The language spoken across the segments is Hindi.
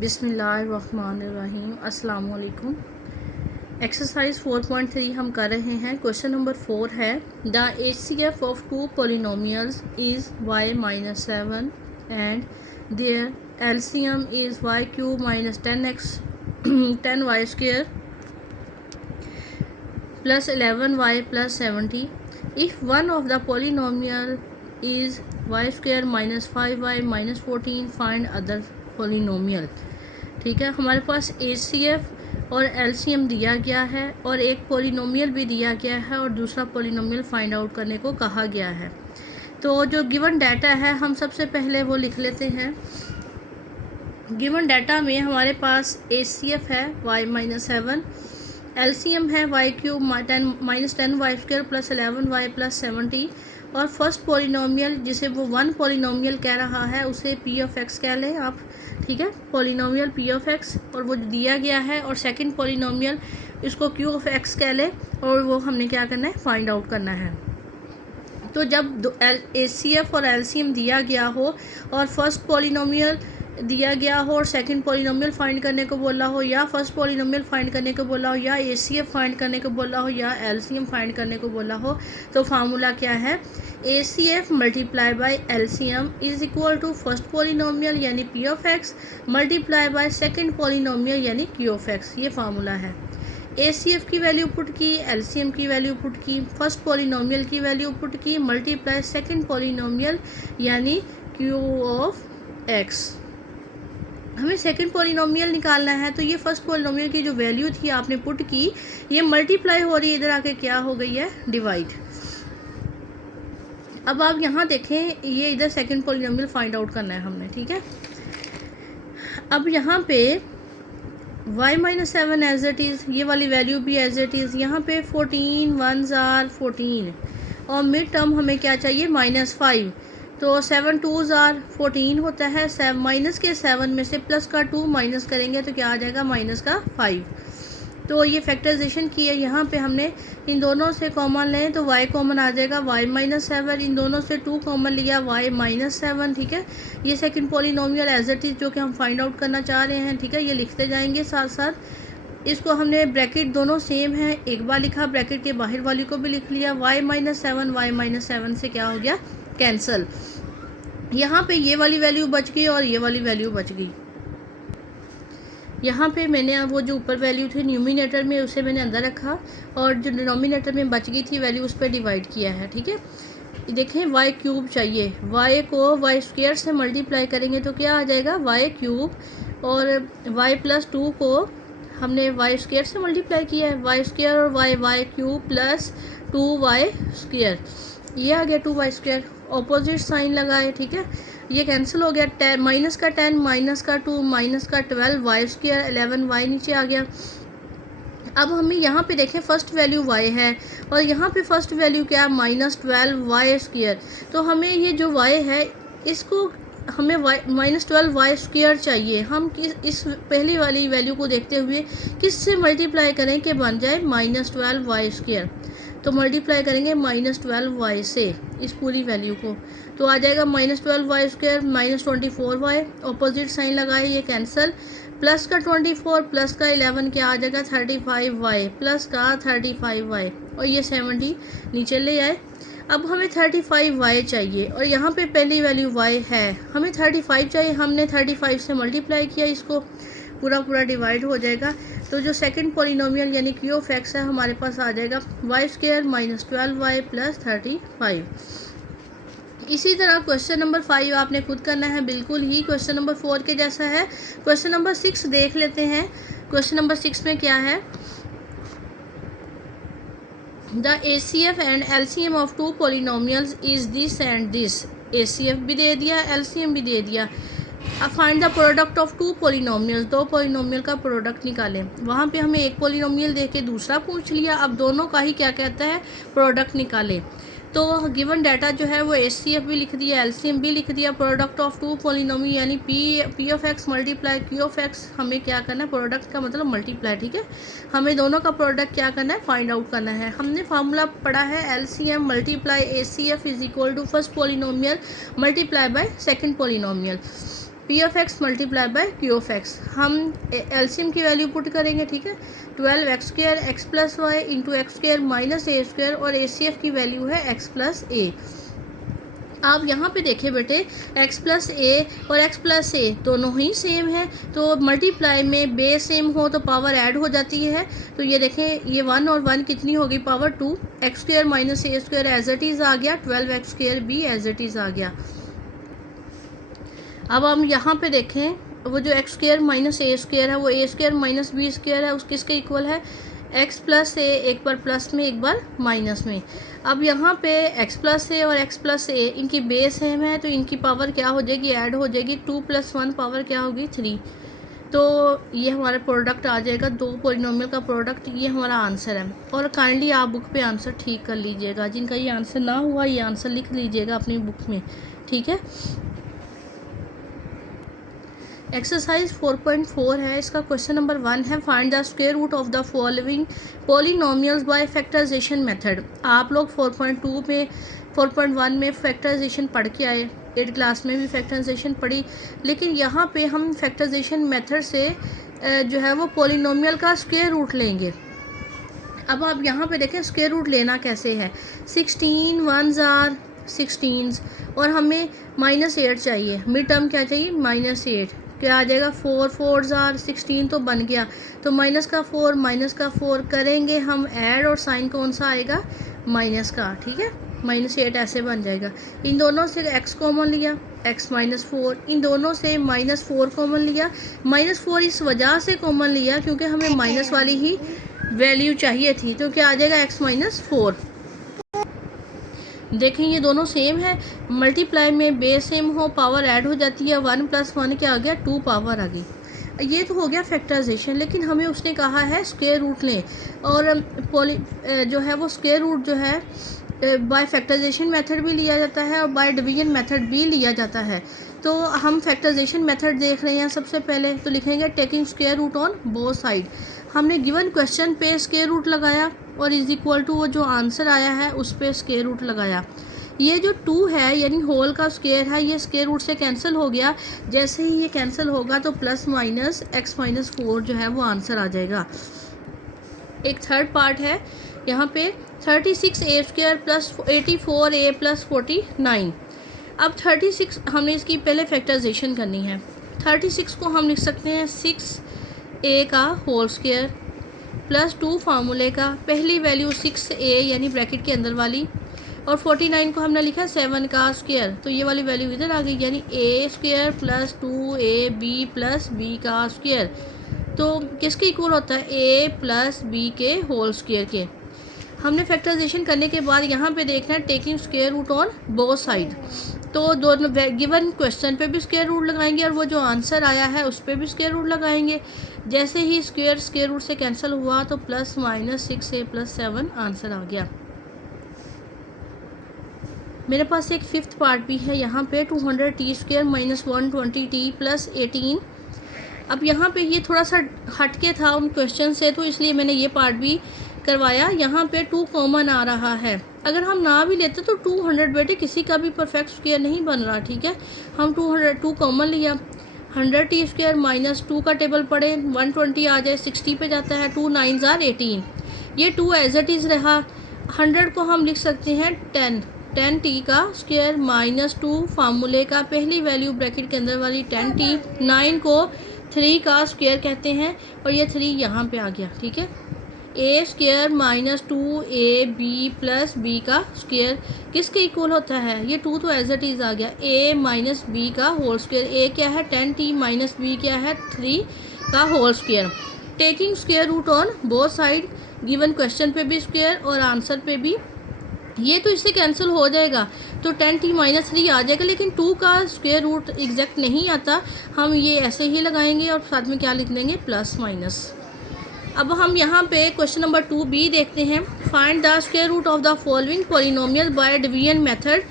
बिस्मिल्लाहिर्रहमानिर्रहीम। अस्सलाम वालेकुम। एक्सरसाइज 4.3 हम कर रहे हैं। क्वेश्चन नंबर 4 है the HCF of two polynomials is y minus 7 and their LCM is y cube minus 10x 10y square plus 11y plus 70। If one of the polynomial is y square minus 5y minus 14 find other polynomial. ठीक है, हमारे पास HCF और LCM दिया गया है और एक पोलिनोमियल भी दिया गया है और दूसरा पोलिनोमियल फाइंड आउट करने को कहा गया है। तो जो गिवन डाटा है हम सबसे पहले वो लिख लेते हैं। गिवन डाटा में हमारे पास HCF है y माइनस 7, LCM है y cube minus 10y square plus 11y plus 70 और फर्स्ट पोलिनोमियल जिसे वो वन पोलिनोमियल कह रहा है उसे p ऑफ x कह लें आप। ठीक है, पोलिनोमियल p ऑफ x और वो दिया गया है, और सेकंड पोलिनोमियल इसको q ऑफ x कह लें और वो हमने क्या करना है, फाइंड आउट करना है। तो जब HCF और LCM दिया गया हो और फर्स्ट पोलिनोमियल दिया गया हो और सेकंड पोलिनोमियल फाइंड करने को बोला हो, या फर्स्ट पोलिनोमियल फाइंड करने को बोला हो, या HCF फाइंड करने को बोला हो, या LCM फाइंड करने को बोला हो, तो फार्मूला क्या है, HCF multiply by LCM is equal to first polynomial यानी P of x multiply by second polynomial यानी Q ऑफ x। ये फार्मूला है। HCF की वैल्यू पुट की, LCM की वैल्यू पुट की, फर्स्ट पोलिनोमियल की वैल्यू पुट की, मल्टीप्लाई सेकंड पोलिनोमियल यानी Q ऑफ x। हमें सेकंड पोलिनोमियल निकालना है, तो ये फर्स्ट पोलिनोमियल की जो वैल्यू थी आपने पुट की, ये मल्टीप्लाई हो रही है, इधर आके क्या हो गई है, डिवाइड। अब आप यहाँ देखें, ये इधर सेकंड पोलिनोमियल फाइंड आउट करना है हमने। ठीक है, अब यहाँ पे y minus 7 as it is, ये वाली वैल्यू भी एज इट इज़। यहाँ पे 14 1s आर 14 और मिड टर्म हमें क्या चाहिए, -5, तो 7 2s आर 14 होता है। माइनस के 7 में से प्लस का 2 माइनस करेंगे तो क्या आ जाएगा, माइनस का 5। तो ये फैक्टराइजेशन की है। यहाँ पे हमने इन दोनों से कॉमन लें तो y कॉमन आ जाएगा, y माइनस 7, इन दोनों से 2 कॉमन लिया, y माइनस 7। ठीक है, ये second polynomial as it is जो कि हम फाइंड आउट करना चाह रहे हैं। ठीक है, ये लिखते जाएंगे साथ साथ। इसको हमने ब्रैकेट दोनों सेम है, एक बार लिखा, ब्रैकेट के बाहर वाली को भी लिख लिया। y माइनस 7 y माइनस 7 से क्या हो गया, कैंसिल। यहाँ पे ये वाली वैल्यू बच गई और ये वाली वैल्यू बच गई। यहाँ पे मैंने वो जो ऊपर वैल्यू थी न्यूमिनेटर में उसे मैंने अंदर रखा और जो डिनोमिनेटर में बच गई थी वैल्यू उस पर डिवाइड किया है। ठीक है, देखें y क्यूब चाहिए, y को y स्क्वायर से मल्टीप्लाई करेंगे तो क्या आ जाएगा, y क्यूब, और y प्लस 2 को हमने y स्क्वायर से मल्टीप्लाई किया है, y स्क्वायर और y cube plus 2y square, ये आ गया 2y स्क्वायर। ऑपोजिट साइन लगाए। ठीक है, ये कैंसिल हो गया, माइनस का 10 माइनस का 2 माइनस का 12 y स्क्वायर 11y नीचे आ गया। अब हमें यहाँ पे देखें फर्स्ट वैल्यू y है और यहाँ पे फर्स्ट वैल्यू क्या है, -12y स्क्वायर। तो हमें ये जो y है इसको हमें -12y स्क्वायर चाहिए। हम इस पहली वाली वैल्यू को देखते हुए किससे मल्टीप्लाई करें कि बन जाए -12y स्क्वायर, तो मल्टीप्लाई करेंगे -12y से इस पूरी वैल्यू को, तो आ जाएगा -12y square -24y। Opposite sign लगाए, ये कैंसिल, प्लस का 24 प्लस का 11 क्या आ जाएगा, 35y प्लस का 35y और ये 70 नीचे ले आए। अब हमें 35y चाहिए और यहाँ पे पहली वैल्यू y है, हमें 35 चाहिए, हमने 35 से मल्टीप्लाई किया, इसको पूरा डिवाइड हो जाएगा। तो जो सेकंड पोलिनोमियल यानी Q ऑफ x है हमारे पास आ जाएगा y square minus 12y plus 35। इसी तरह क्वेश्चन नंबर 5 आपने खुद करना है, बिल्कुल ही क्वेश्चन नंबर 4 के जैसा है। क्वेश्चन नंबर 6 देख लेते हैं। क्वेश्चन नंबर 6 में क्या है, the HCF and LCM of two polynomials is this and this. HCF भी दे दिया, LCM भी दे दिया। अब find the product of two polynomials, दो पोलिनोमियल का प्रोडक्ट निकालें। वहाँ पे हमें एक पोलिनोमियल दे के दूसरा पूछ लिया, अब दोनों का ही क्या कहता है, प्रोडक्ट निकालें। तो गिवन डाटा जो है वो HCF भी लिख दिया, LCM भी लिख दिया। प्रोडक्ट ऑफ टू पोलिनोमियल यानी P of x multiply Q of x, हमें क्या करना है, प्रोडक्ट का मतलब मल्टीप्लाई। ठीक है, हमें दोनों का प्रोडक्ट क्या करना है, फाइंड आउट करना है। हमने फार्मूला पढ़ा है LCM multiply HCF is equal to first polynomial multiply by second polynomial. P of X multiply by Q of X. हम एलसीएम की वैल्यू पुट करेंगे, ठीक है। 12x² X plus Y into x² minus a² और ACF की वैल्यू है x प्लस ए। आप यहाँ पे देखें बेटे, x प्लस ए और x प्लस ए दोनों ही सेम है, तो मल्टीप्लाई में बेस सेम हो तो पावर ऐड हो जाती है। तो ये देखें, ये 1 और 1 कितनी होगी, power 2। x² minus a² as it is आ गया, 12x² भी एज इट इज़ आ गया। अब हम यहाँ पे देखें, वो जो x² माइनस a² है वो a² माइनस b² है, उस किसके इक्वल है, x प्लस ए, एक बार प्लस में एक बार माइनस में। अब यहाँ पे x प्लस ए और x प्लस ए इनकी बेस सेम है, तो इनकी पावर क्या हो जाएगी, ऐड हो जाएगी। 2 + 1 पावर क्या होगी, 3। तो ये हमारा प्रोडक्ट आ जाएगा, दो पॉलिनोमियल का प्रोडक्ट, ये हमारा आंसर है। और काइंडली आप बुक पे आंसर ठीक कर लीजिएगा, जिनका ये आंसर ना हुआ ये आंसर लिख लीजिएगा अपनी बुक में, ठीक है। एक्सरसाइज 4.4 है, इसका क्वेश्चन नंबर 1 है, find the square root of the following polynomials by factorisation method. आप लोग 4.1 में फैक्टराइजेशन पढ़ के आए, 8th क्लास में भी फैक्टराइजेशन पढ़ी, लेकिन यहाँ पे हम फैक्टराइजेशन मेथड से जो है वो पॉलिनोमियल का स्क्वायर रूट लेंगे। अब आप यहाँ पे देखें स्क्वायर रूट लेना कैसे है। 16 1s are 16 और हमें -8 चाहिए, मिड टर्म क्या चाहिए, -8, क्या आ जाएगा, 4 4s are 16 तो बन गया, तो माइनस का 4 करेंगे हम ऐड, और साइन कौन सा आएगा, माइनस का, ठीक है। -8 ऐसे बन जाएगा। इन दोनों से x कॉमन लिया, x -4, इन दोनों से -4 कॉमन लिया। -4 इस वजह से कॉमन लिया क्योंकि हमें माइनस वाली ही वैल्यू चाहिए थी, तो क्या आ जाएगा, x -4। देखें ये दोनों सेम है, मल्टीप्लाई में बेस सेम हो पावर ऐड हो जाती है। 1 + 1 क्या आ गया, 2 पावर आ गई। ये तो हो गया फैक्टराइजेशन, लेकिन हमें उसने कहा है स्क्वायर रूट लें, और जो है वो स्क्वायर रूट जो है बाय फैक्टराइजेशन मेथड भी लिया जाता है और बाय डिवीजन मेथड भी लिया जाता है। तो हम फैक्टराइजेशन मेथड देख रहे हैं सबसे पहले, तो लिखेंगे taking square root on both side. हमने गिवन क्वेश्चन पे स्क्वायर रूट लगाया और इज इक्वल टू वो जो आंसर आया है उस पर स्क्वायर रूट लगाया। ये जो 2 है यानी होल का स्क्वायर है, ये स्क्वायर रूट से कैंसिल हो गया। जैसे ही ये कैंसिल होगा तो प्लस माइनस x -4 जो है वो आंसर आ जाएगा। एक थर्ड पार्ट है यहाँ पे, 36a² + 84a + 49। अब 36 हमने इसकी पहले फैक्टराइजेशन करनी है। 36 को हम लिख सकते हैं 6a का होल स्क्वायर प्लस 2 फार्मूले का, पहली वैल्यू 6a यानी ब्रैकेट के अंदर वाली, और 49 को हमने लिखा 7 का स्क्वायर, तो ये वाली वैल्यू इधर आ गई, यानी a² + 2ab + b का स्क्वायर। तो किसके इक्वल होता है, a + b के होल स्क्वायर के। हमने फैक्टराइजेशन करने के बाद यहाँ पे देखना है taking square root on both side, तो दोनों गिवन क्वेश्चन पे भी स्क्वायर रूट लगाएंगे और वो जो आंसर आया है उस पर भी स्क्वायर रूट लगाएंगे। जैसे ही स्क्वायर रूट से कैंसिल हुआ तो प्लस माइनस 6a + 7 आंसर आ गया। मेरे पास एक फिफ्थ पार्ट भी है यहाँ पे, 200t² - 120t + 18। अब यहाँ पे ये थोड़ा सा हटके था उन क्वेश्चन से, तो इसलिए मैंने ये पार्ट भी करवाया। यहाँ पे 2 कॉमन आ रहा है, अगर हम ना भी लेते तो 200 बेटे किसी का भी परफेक्ट स्क्वायर नहीं बन रहा, ठीक है। हम 2 कॉमन लिया, 100t² - 2 का टेबल पढ़े, 120 आ जाए, 60 पे जाता है, 2 9s are 18। ये 2 एज इट इज़ रहा। 100 को हम लिख सकते हैं 10t का स्क्वायर -2 फार्मूले का, पहली वैल्यू ब्रैकेट के अंदर वाली 10t, 9 को 3 का स्क्वायर कहते हैं और ये 3 यहाँ पे आ गया, ठीक है। a² - 2ab + b का स्क्वायर किसके इक्वल होता है, ये 2 तो एज इट इज़ आ गया, a - b का होल स्क्वायर। a क्या है 10t - b क्या है 3 का whole square. Taking square root on both side, given question पे भी स्क्वायर और आंसर पे भी, ये तो इससे कैंसिल हो जाएगा तो 10t - 3 आ जाएगा, लेकिन 2 का स्क्वायर रूट एग्जैक्ट नहीं आता, हम ये ऐसे ही लगाएंगे और साथ में क्या लिख लेंगे, प्लस माइनस। अब हम यहाँ पे क्वेश्चन नंबर 2b देखते हैं, find the square root of the following polynomial by division method.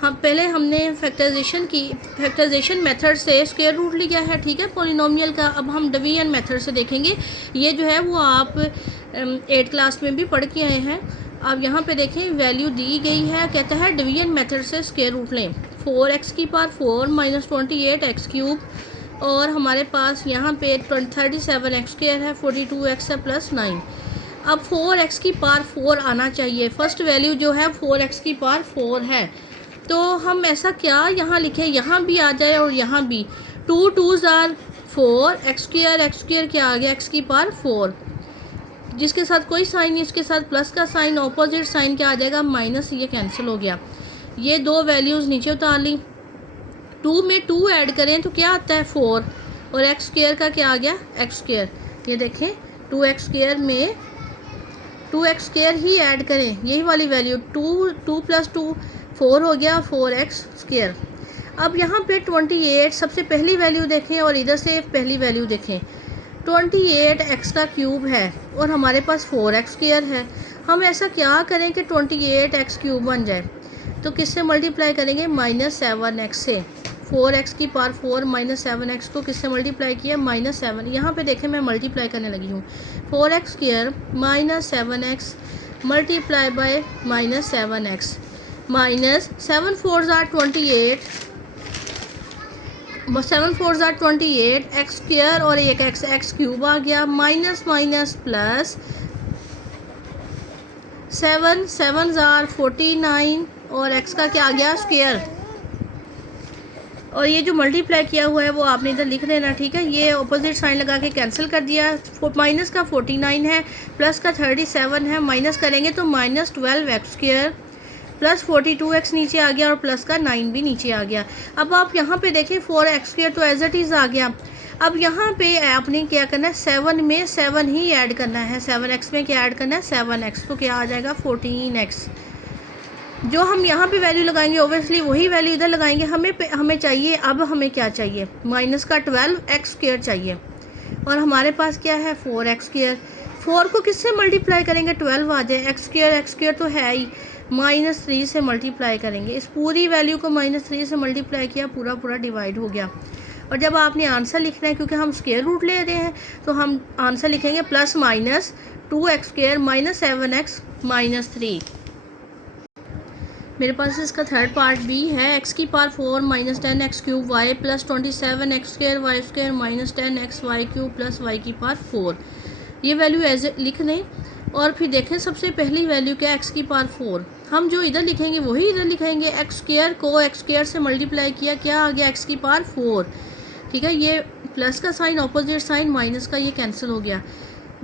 हम पहले हमने फैक्टराइजेशन मेथड से स्क्वायर रूट लिया है, ठीक है, पॉलिनोमियल का। अब हम डिवीजन मेथड से देखेंगे, ये जो है वो आप 8th क्लास में भी पढ़ के आए हैं। अब यहाँ पे देखें वैल्यू दी गई है, कहता है डिवीजन मेथड से स्क्वायर रूट लें। 4x की पावर 4 माइनस 28x क्यूब, और हमारे पास यहाँ पे 37x स्क्वायर है, 42x है प्लस 9। अब 4x की पावर 4 आना चाहिए। फर्स्ट वैल्यू जो है 4x की पावर 4 है, तो हम ऐसा क्या यहाँ लिखें, यहाँ भी आ जाए और यहाँ भी। 2 2s आर 4, x स्क्वायर क्या आ गया, x की पावर 4, जिसके साथ कोई साइन नहीं, इसके साथ प्लस का साइन, ऑपोजिट साइन क्या आ जाएगा, माइनस, ये कैंसिल हो गया। ये दो वैल्यूज़ नीचे उतार ली। 2 में 2 ऐड करें तो क्या आता है 4, और x स्क्वायर का क्या आ गया, x स्क्वायर। ये देखें 2x स्क्वायर में 2x स्क्वायर ही ऐड करें, यही वाली वैल्यू 2 प्लस 2 4 हो गया, 4x स्क्वायर। अब यहाँ पे 28 सबसे पहली वैल्यू देखें और इधर से पहली वैल्यू देखें। 28 x का क्यूब है और हमारे पास 4x स्क्वायर है। हम ऐसा क्या करें कि 28 x क्यूब बन जाए, तो किससे मल्टीप्लाई करेंगे, -7x से। 4x की पावर 4 माइनस 7x को किससे मल्टीप्लाई किया, -7। यहाँ पे देखें मैं मल्टीप्लाई करने लगी हूँ। 4x square minus 7x multiply by -7x, minus 7 4s are 28, 7 4s are 28, x square और एक x क्यूब आ गया, minus minus plus 7 7s are 49 और x का क्या आ गया, स्क्वायर। और ये जो मल्टीप्लाई किया हुआ है वो आपने इधर लिख देना, ठीक है। ये ऑपोजिट साइन लगा के कैंसिल कर दिया। माइनस का 49 है, प्लस का 37 है, माइनस करेंगे तो -12x स्क्वायर प्लस 42x नीचे आ गया और प्लस का 9 भी नीचे आ गया। अब आप यहाँ पे देखें 4x स्क्वायर तो एज इट इज़ आ गया। अब यहाँ पे आपने क्या करना है, 7 में 7 ही ऐड करना है, 7x में क्या ऐड करना है, 7x, तो क्या आ जाएगा 14x। जो हम यहाँ पे वैल्यू लगाएंगे ओबियसली वही वैल्यू इधर लगाएंगे। हमें चाहिए, अब हमें क्या चाहिए, माइनस का 12x स्क्वायर चाहिए, और हमारे पास क्या है 4x स्क्वायर। 4 को किससे मल्टीप्लाई करेंगे, 12 आ जाए, x स्क्वायर तो है ही, -3 से मल्टीप्लाई करेंगे। इस पूरी वैल्यू को -3 से मल्टीप्लाई किया, पूरा डिवाइड हो गया। और जब आपने आंसर लिखना है, क्योंकि हम स्क्वायर रूट ले रहे हैं, तो हम आंसर लिखेंगे plus minus 2x square minus 7x -3। मेरे पास इसका थर्ड पार्ट भी है। x की power 4 minus 10x cube y plus 27x square y square minus 10x y cube plus y की पावर 4। ये वैल्यू एज लिख दें और फिर देखें सबसे पहली वैल्यू क्या, x की पावर 4। हम जो इधर लिखेंगे वही इधर लिखेंगे। x स्क्वायर को x स्क्वायर से मल्टीप्लाई किया, क्या आ गया, x की पावर 4, ठीक है। ये प्लस का साइन, ऑपोजिट साइन, माइनस का, ये कैंसिल हो गया।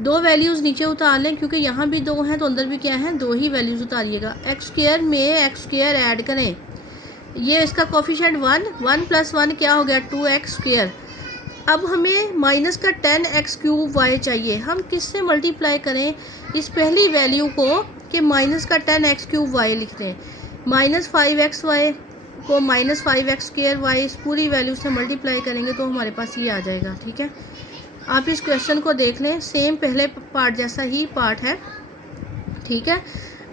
दो वैल्यूज़ नीचे उतार लें, क्योंकि यहाँ भी 2 हैं तो अंदर भी क्या है, 2 ही वैल्यूज़ उतारिएगा। x स्क्वायर में x स्क्वायर ऐड करें, ये इसका कोफिशिएंट 1 प्लस 1 क्या हो गया, 2x स्क्वायर। अब हमें माइनस का 10x क्यूब y चाहिए। हम किससे मल्टीप्लाई करें इस पहली वैल्यू को, कि माइनस का 10x क्यूब y लिख दें, -5xy को -5x स्क्वायर y, इस पूरी वैल्यू से मल्टीप्लाई करेंगे तो हमारे पास ये आ जाएगा, ठीक है। आप इस क्वेश्चन को देख लें, सेम पहले पार्ट जैसा ही पार्ट है, ठीक है।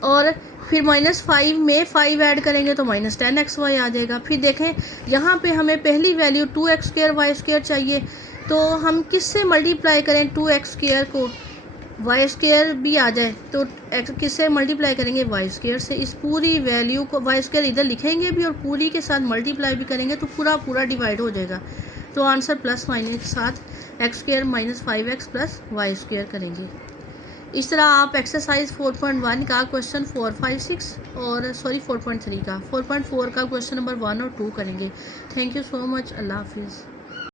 और फिर -5 में 5 ऐड करेंगे तो -10xy आ जाएगा। फिर देखें यहाँ पे हमें पहली value 2x square y square चाहिए, तो हम किससे मल्टीप्लाई करें, 2x स्क्वायर को, y स्क्वायर भी आ जाए तो किससे मल्टीप्लाई करेंगे, y स्क्वायर से। इस पूरी वैल्यू को y स्क्वायर इधर लिखेंगे भी और पूरी के साथ मल्टीप्लाई भी करेंगे तो पूरा डिवाइड हो जाएगा। तो आंसर प्लस माइनस के साथ x square -5x plus y square करेंगे। इस तरह आप एक्सरसाइज 4.1 का क्वेश्चन 4, 5, 6 और 4.3 का 4.4 का क्वेश्चन नंबर 1 और 2 करेंगे। Thank you so much. अल्लाह हाफिज़।